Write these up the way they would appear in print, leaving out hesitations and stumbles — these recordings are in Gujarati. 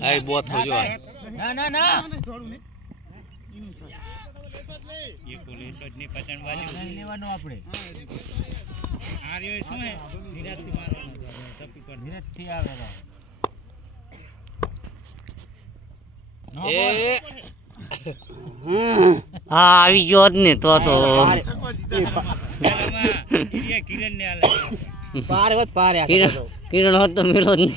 આઈ બોત હો જો ના ના ના ये पुलिस ની પચણ બાજુ લેવાનો આપણે આ રહ્યો શું હે ધીરજથી મારવાનો તપી પર ધીરજથી આવે એ હા આવી ગયો જ ને તો કિરણ ને આલે પાર હોત પાર કિરણ હોત તો મેલો જ નહીં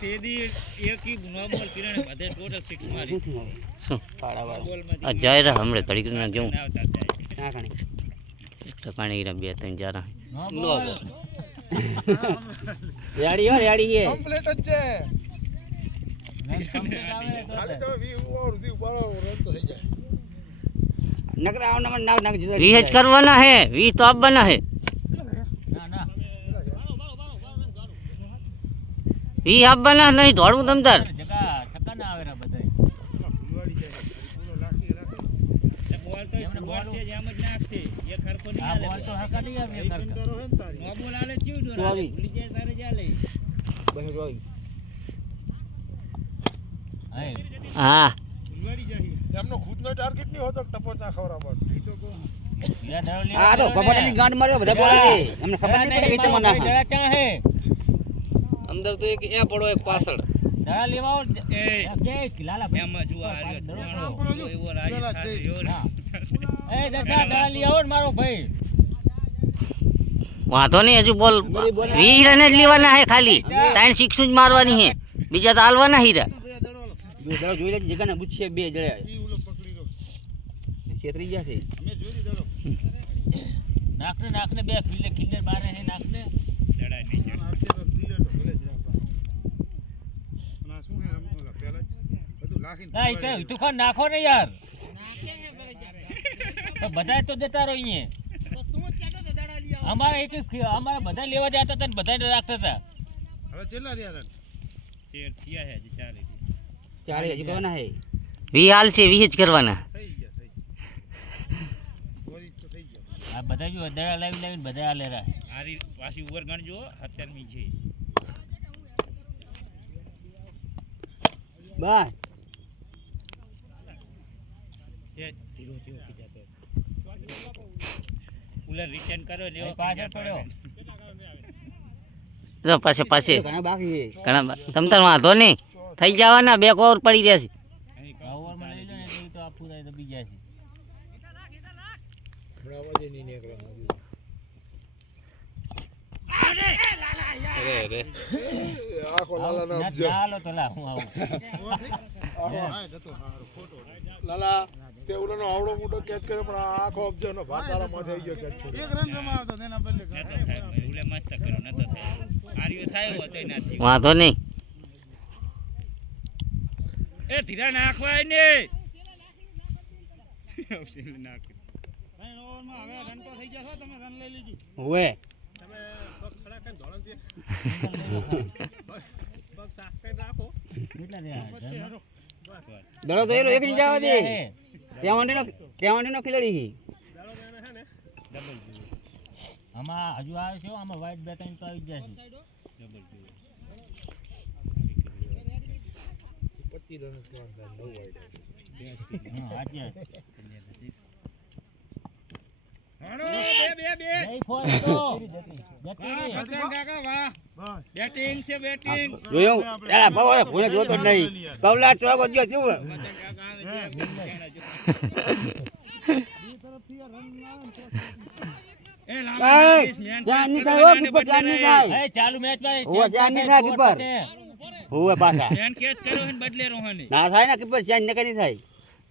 તેદી એક ही નોર્મલ કિરણ બધે ટોટલ 6 મારી આ જાય રે હમણે ઘડી કરીને કેવું ના કણી ટકાણી રે બે ત્રણ જારા નો રેડી હો રેડી હે કમ્પ્લીટ જ છે ખાલી તો વી ઓર દી બારો રન તો થઈ જાય નકરા આવના મન નાક જીતો વીજ કરવાના હે વી તો આપવાના હે ના ના વી આપવાના નહીં દોડવું તમતાર જગા છક્કા ના આવે રા બધાય ફૂલવાડી જાય ફૂલો લાખી બોલ તો બોલ છે જેમ જ નાખશે એ ખરખો નહીં આ આલે બોલ તો હકા નહીં આવે કરો હે ને તારી નો બોલ આલે ચીવ ડોરા ભૂલી જાય તારે ચાલે બસ જોઈ હે હા ફૂલવાડી જાય એમનો ખુદનો ટાર્ગેટ નહીં હોતો ટપો ના ખવરાવવાનો નહીં તો કહું યા ધરો લે આ તો કપડાની ગાંઠ માર્યો બધા બોલે રે એમને ખબર નહીં પડે કે તેમાં નાખા જરા ચા હે અંદર તો એક એ પડો એક પાછળ જરા લેવાઓ એ કે લાલા એમ જો આ રહ્યો જો એવો રાજસ્થાન રહ્યો હા એ દસા જરા લેવો મારો ભાઈ વાંધો નહીં હજુ બોલ વીરને જ લેવાના હે ખાલી ત્રણ સિક્સ જ મારવાની હે બીજા તો હાલવાના હીરા જો દડો જોઈ લેજે જગાને ગુચ્છે બે જડે ઈ ઉલો પકડી લો છેતરી ગયા છે મે જોઈ દડો નાખને બે ખીલે બારે હે નાખને લડાઈ નહીં હરશે તો દિલે તો ભલે જ રાખવા અને આ શું હે ઓલા પહેલા જ બધું લાખીને ના ઈ તો ખાન નાખો ને યાર તો બધાય તો દેતા રહો અહીંયા તો તું જ કહેતો તો દડા લઈ આવ અમારા અમારા બધા લેવા જતા હતા ને બધાને રાખતા હતા હવે ચેલા રહ્યા રન તેર થયા હે હજી ચાલે ચાલે હજી કોના હે વી હાલ છે વી જ કરવાના થઈ ગયા બોરી તો થઈ ગયા આ બધા જો દડા લાવીને બધા આ લેરા આરી પાછી ઓવર ગણજો 17મી છે બસ એ ધીરો ધીરો કીધા ઉલર રિટર્ન કરો લેવો પાછળ પડ્યો જો પાસે ઘણા બાકી છે ઘણા તમતાર વાંધો નહીં થઈ જવાના બે ઓવર પડી રહ્યા છે ઓવરમાં લઈ લો ને તો આપું થાય તો બીજા છે ભરાવા દે ની નીકળવાનું આખો લાલા ના આપજો ચાલો તો લા હું આવું હા જતો હારો ફોટો લાલા તે ઓલાનો આવડો મોટો કેચ કર્યો પણ આ આખો અબજો નો ભાતારા માં થઈ ગયો કેચ છોડી એક રન રમાવતો તેના બદલે નતો થાય ઉલે મસ્ત કર્યો નતો થાય આર્યો થાય હોતો નથી વાંધો નહીં એ ધીરા નાખવાય ને નાખ ભાઈ ઓવરમાં હવે રન તો થઈ ગયા છો તમે રન લઈ લીધી હોવે તમે પગ ખડા કરીને ધોળન થી પગ સાફ કરી રાખો કેટલા રે દડો તો એનો એક ની જવા દે ત્યાં નો ખિલાડી દાડો તો એને હે ને આમાં હજુ આવે છે આમાં વ્હાઈટ બેટિંગ તો આવી જાય છે ડબલ 25 રન જ કામ થાય 9 વાઈડ હા આજે હાડો બે જય ફોર તો જતી વાહ બચન કાકા વાહ બસ બેટિંગ છે બેટિંગ જોયું એલા ભાવ ફોને જોતો જ નહીં કવલા ચોગો જો કેવું બચન કાકા આવે છે એ લાંબા જાન ની થાય કીપર જાન ની થાય એ ચાલુ મેચ માં ઓ જાન ની થાય કીપર હોવે પાછા મેન કેચ કર્યો હે ને બદલે રોહાને ના થાય ને કીપર જાન નકે નહીં થાય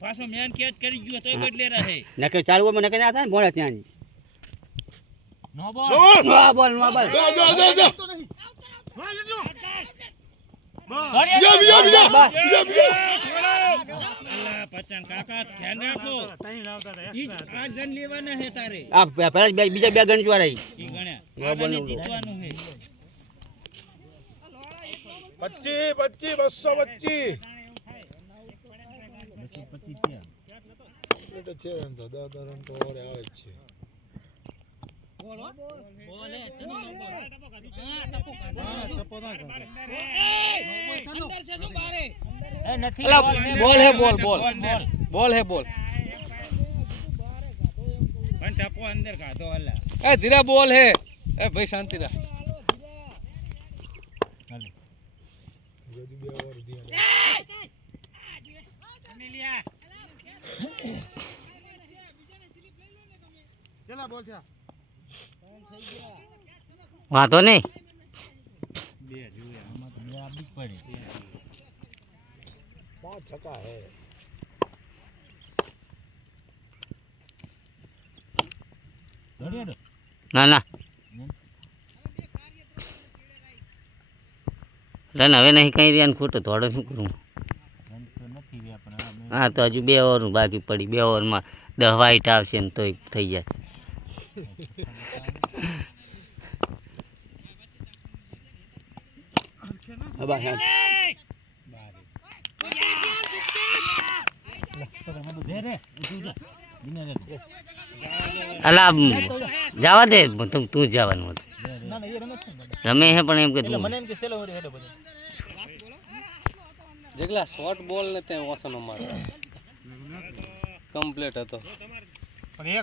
પાછો મેન કેચ કરી ગયો તોય બદલે રહે નકે ચાલુ માં નકે ના થાય ને બોલે ત્યાં નો બોલ નો બોલ દો અલ્લા બચન કાકા ધ્યાન રાખો તઈ લાવતા હતા ઈ આ ગન લેવાના હે તારે આ પહેલા બીજા બે ગણ જોવા રહી ઈ ગણ્યા આને જીતવાનું હે 25 225 એટલે છે એમ તો 10 રન તો ઓરે આવે જ છે એ નથી અલા, બોલ હે બોલ બોલ બોલ બોલ હે બોલ પણ ટપો અંદર કાઢો હલા એ ધીરા બોલ હે એ ભાઈ શાંતિ રાખ વાંધો નહીં. બે જોઈએ આમાં તો બે આપવી જ પડે 5 छक्का है દોડી દો ના ના રન હવે નહીં કઈ રહ્યા ને ખોટું થોડો શું કરું. રન તો નથી રહ્યા પણ આ મેં હા તો હજુ 2 ઓવર બાકી પડી. 2 ઓવરમાં 10 વાઇટ આવશે ને તોય થઈ જાય. હા બસ હા. રે રે ઊઠું જા દિને રે અલા જવા દે તું જવાનું હતું. ના ના એ રમે છે રમે હે પણ એમ કે તું મને એમ કે સેલો હરી હેડો બધું જેટલા શોર્ટ બોલ ને તે ઓસનો માર કમ્પ્લીટ હતો